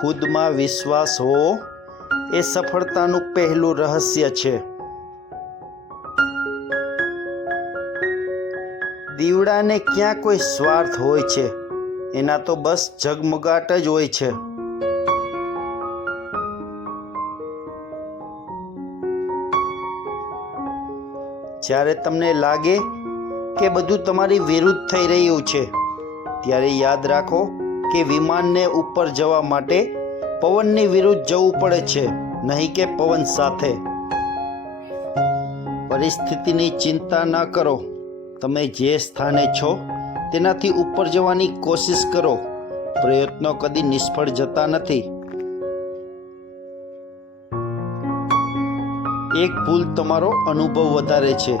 ખુદમાં વિશ્વાસ હોવો એ સફળતાનું પહેલું રહસ્ય છે. દીવડાને ક્યાં કોઈ સ્વાર્થ હોય છે? એના તો બસ ઝગમગાટ જ હોય છે. જ્યારે તમને લાગે કે બધું તમારી વિરુદ્ધ થઈ રહ્યું છે, ત્યારે યાદ રાખો કે વિમાનને ઉપર જવા માટે પવનની વિરુદ્ધ જવું પડે છે, નહીં કે પવન સાથે. પરિસ્થિતિની ચિંતા ન કરો. તમે જે સ્થાને છો, તેનાથી ઉપર જવાની કોશિશ કરો. પ્રયત્નો કદી નિષ્ફળ જતા નથી. એક ભૂલ તમારો અનુભવ વધારે છે.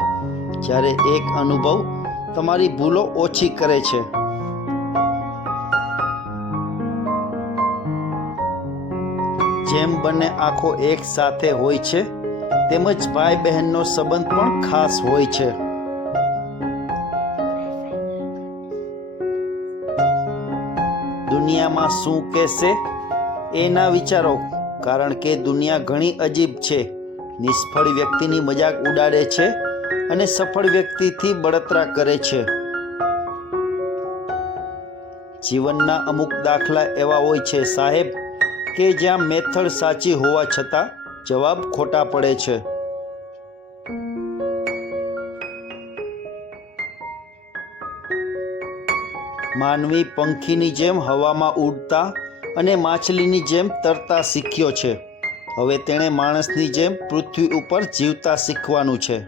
જ્યારે એક અનુભવ તમારી ભૂલો ઓછી કરે છે. જેમ બંને આંખો એક સાથે હોય છે, તેમજ ભાઈ બહેનનો સંબંધ પણ ખાસ હોય છે. દુનિયામાં શું કહેશે? એ ના વિચારો, કારણ કે દુનિયા ઘણી અજીબ છે. નિષ્ફળ વ્યક્તિની મજાક ઉડાડે છે અને સફળ વ્યક્તિથી બળતરા કરે છે. જીવનના અમુક દાખલા એવા હોય છે, સાહેબ. કે જ્યાં મેથડ સાચી હોવા છતાં જવાબ ખોટા પડે છે. માનવી પંખીની જેમ હવામાં ઉડતા અને માછલીની જેમ તરતા શીખ્યો છે. હવે તેણે માણસની જેમ પૃથ્વી ઉપર જીવતા શીખવાનું છે.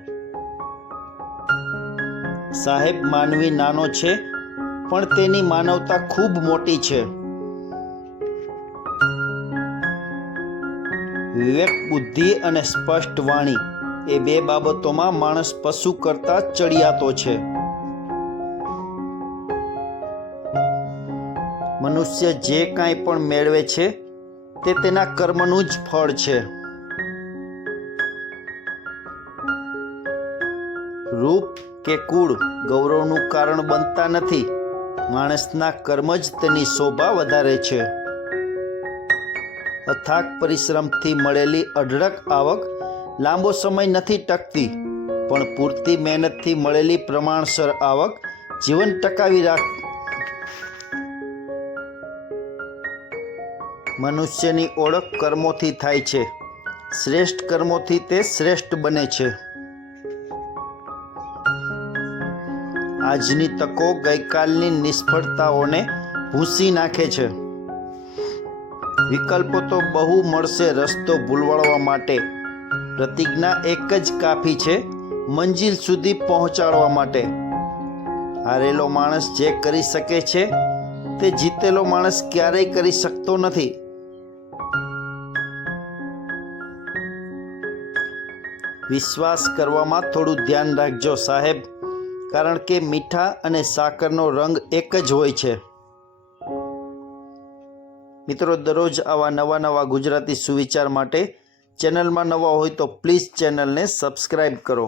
સાહેબ, માનવી નાનો છે, પણ તેની માનવતા ખૂબ મોટી છે. વિવેક બુદ્ધિ અને સ્પષ્ટ વાણી એ બે બાબતોમાં માણસ પશુ કરતા ચડિયાતો છે. મનુષ્ય જે કાંઈ પણ મેળવે છે, તે તેના કર્મનું જ ફળ છે. રૂપ કે કુળ ગૌરવનું કારણ બનતા નથી, માણસના કર્મ જ તેની શોભા વધારે છે. અથાગ પરિશ્રમથી મળેલી અઢળક આવક લાંબો સમય નથી ટકતી, પણ પૂરતી મહેનતથી મળેલી પ્રમાણસર આવક જીવન ટકાવી રાખ. મનુષ્યની ઓળખ કર્મોથી થાય છે. શ્રેષ્ઠ કર્મોથી તે શ્રેષ્ઠ બને છે. આજની તકો ગઈકાલની નિષ્ફળતાઓને ભૂંસી નાખે છે. વિકલ્પો તો બહુ મળશે રસ્તો ભૂલવાડવા માટે. પ્રતિજ્ઞા એક જ કાફી છે, મંજિલ સુધી પહોંચાડવા માટે. હારેલો માણસ જે કરી શકે છે, તે જીતેલો માણસ ક્યારેય કરી શકતો નથી. વિશ્વાસ કરવામાં થોડું ધ્યાન રાખજો સાહેબ, કારણ કે મીઠા અને સાકરનો રંગ એક જ હોય છે. મિત્રો, દરરોજ આવા નવા નવા ગુજરાતી સુવિચાર માટે ચેનલમાં નવા હોય તો પ્લીઝ ચેનલને સબસ્ક્રાઈબ કરો.